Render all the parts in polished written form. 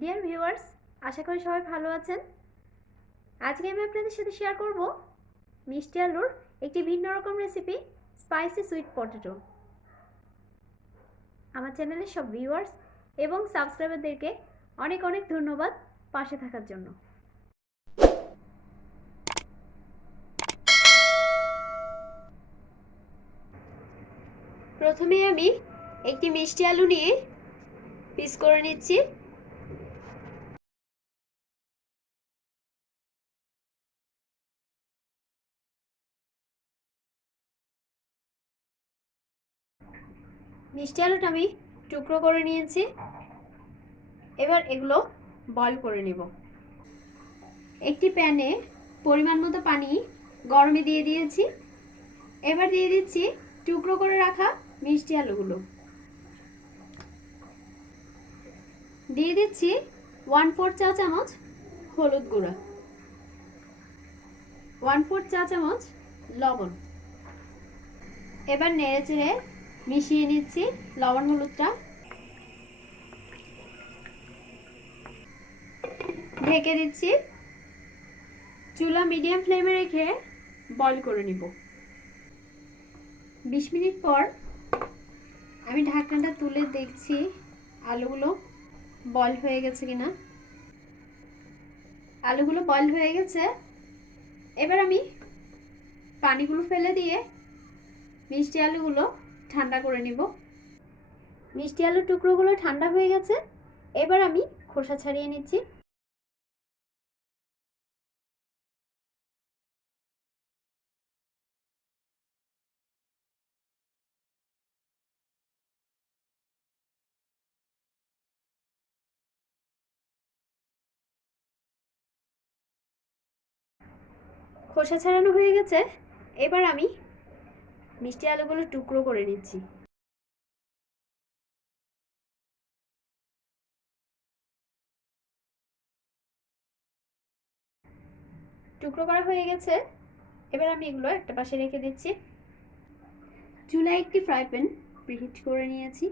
Dear viewers, আশা করি সবাই ভালো আছেন। আজকে আমি আপনাদের সাথে শেয়ার করব মিষ্টি আলুর একটি ভিন্ন রকম রেসিপি, স্পাইসি সুইট পটেটো। আমার চ্যানেলের সব ভিউয়ার্স এবং সাবস্ক্রাইবারদেরকে অনেক অনেক ধন্যবাদ পাশে থাকার জন্য। প্রথমে আমি একটি মিষ্টি আলু নিয়ে পিস করে নিচ্ছি। মিষ্টি আলুটা আমি টুকরো করে নিয়েছি। এবার এগুলো বয়েল করে নেব। একটি প্যানে পরিমাণ মতো পানি গরমে দিয়ে দিয়েছি। এবার দিয়ে দিচ্ছি টুকরো করে রাখা মিষ্টি আলুগুলো। দিয়ে দিচ্ছি 1/4 চা চামচ হলুদ গুঁড়া, 1/4 চা চামচ লবণ। এবার নেড়ে চেড়ে মিশিয়ে নিচ্ছি লবণ হলুদটা। ঢেকে দিচ্ছি। চুলা মিডিয়াম ফ্লেমে রেখে বয়েল করে নিব। 20 মিনিট পর আমি ঢাকনাটা তুলে দেখছি আলুগুলো বয়েল হয়ে গেছে কিনা। আলুগুলো বয়েল হয়ে গেছে। এবার আমি পানিগুলো ফেলে দিয়ে মিষ্টি আলুগুলো ঠান্ডা করে নিব। মিষ্টি আলুর টুকরোগুলো ঠান্ডা হয়ে গেছে। এবার আমি খোসা ছাড়িয়ে নিচ্ছি। খোসা ছাড়ানো হয়ে গেছে। এবার আমি মিষ্টি আলুগুলো টুকরো করে নিচ্ছি। টুকরো করা হয়ে গেছে। এবার আমি এগুলো একটা পাশে রেখে দিচ্ছি। চুলায় একটি ফ্রাই প্যান প্রিহিট করে নিয়েছি।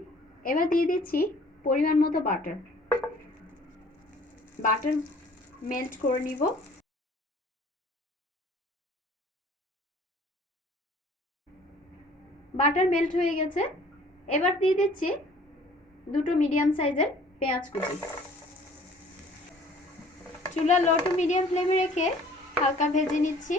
এবার দিয়ে দিচ্ছি পরিমাণ মতো বাটার। বাটার মেল্ট করে নিব। বাটার মেল্ট হয়ে গেছে। এবার দিয়ে দিচ্ছি দুটো মিডিয়াম সাইজের পেঁয়াজ কুচি। চুলা লো টু মিডিয়াম ফ্লেমে রেখে হালকা ভেজে নিচ্ছি।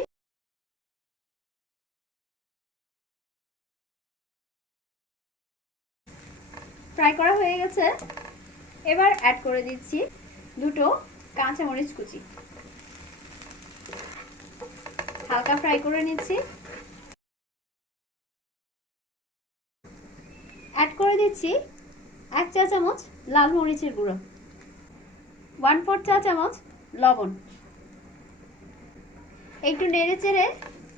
ফ্রাই করা হয়ে গেছে। এবার অ্যাড করে দিচ্ছি দুটো কাঁচামরিচ কুচি। হালকা ফ্রাই করে নিচ্ছি। অ্যাড করে দিচ্ছি 1 চা চামচ লাল মরিচের গুঁড়ো, 1/4 চা চামচ লবণ। একটু নেড়ে চেড়ে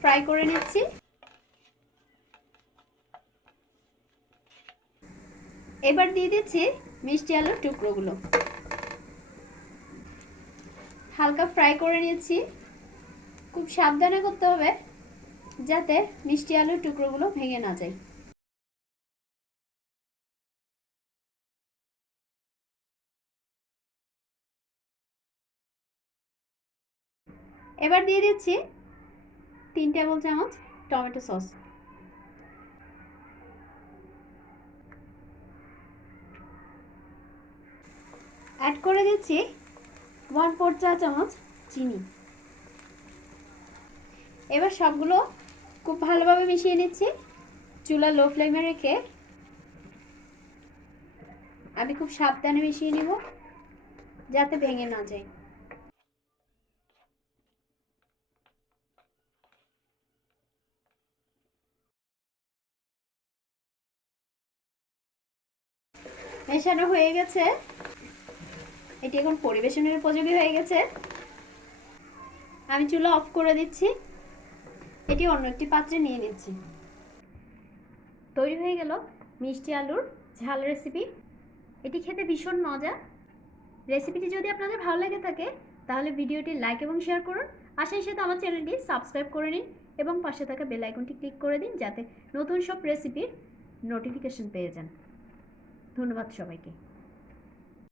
ফ্রাই করে নিচ্ছি। এবার দিয়ে দিচ্ছি মিষ্টি আলুর টুকরোগুলো। হালকা ফ্রাই করে নিচ্ছি। খুব সাবধানে করতে হবে যাতে মিষ্টি আলুর টুকরোগুলো ভেঙে না যায়। এবার দিয়ে দিচ্ছি 3 টেবিল চামচ টমেটো সস। অ্যাড করে দিচ্ছি 1/4 চা চামচ চিনি। এবার সবগুলো খুব ভালোভাবে মিশিয়ে নিচ্ছি। চুলা লো ফ্লেমে রেখে আমি খুব সাবধানে মিশিয়ে নিব যাতে ভেঙে না যায়। মেশানো হয়ে গেছে। এটি এখন পরিবেশনের উপযোগী হয়ে গেছে। আমি চুলা অফ করে দিচ্ছি। এটি অন্য একটি পাত্রে নিয়ে নিচ্ছি। তৈরি হয়ে গেল মিষ্টি আলুর ঝাল রেসিপি। এটি খেতে ভীষণ মজা। রেসিপিটি যদি আপনাদের ভালো লেগে থাকে তাহলে ভিডিওটি লাইক এবং শেয়ার করুন। আর সেই সাথে আমার চ্যানেলটি সাবস্ক্রাইব করে নিন এবং পাশে থাকা বেল আইকনটি ক্লিক করে দিন যাতে নতুন সব রেসিপির নোটিফিকেশন পেয়ে যান। ধন্যবাদ সবাইকে।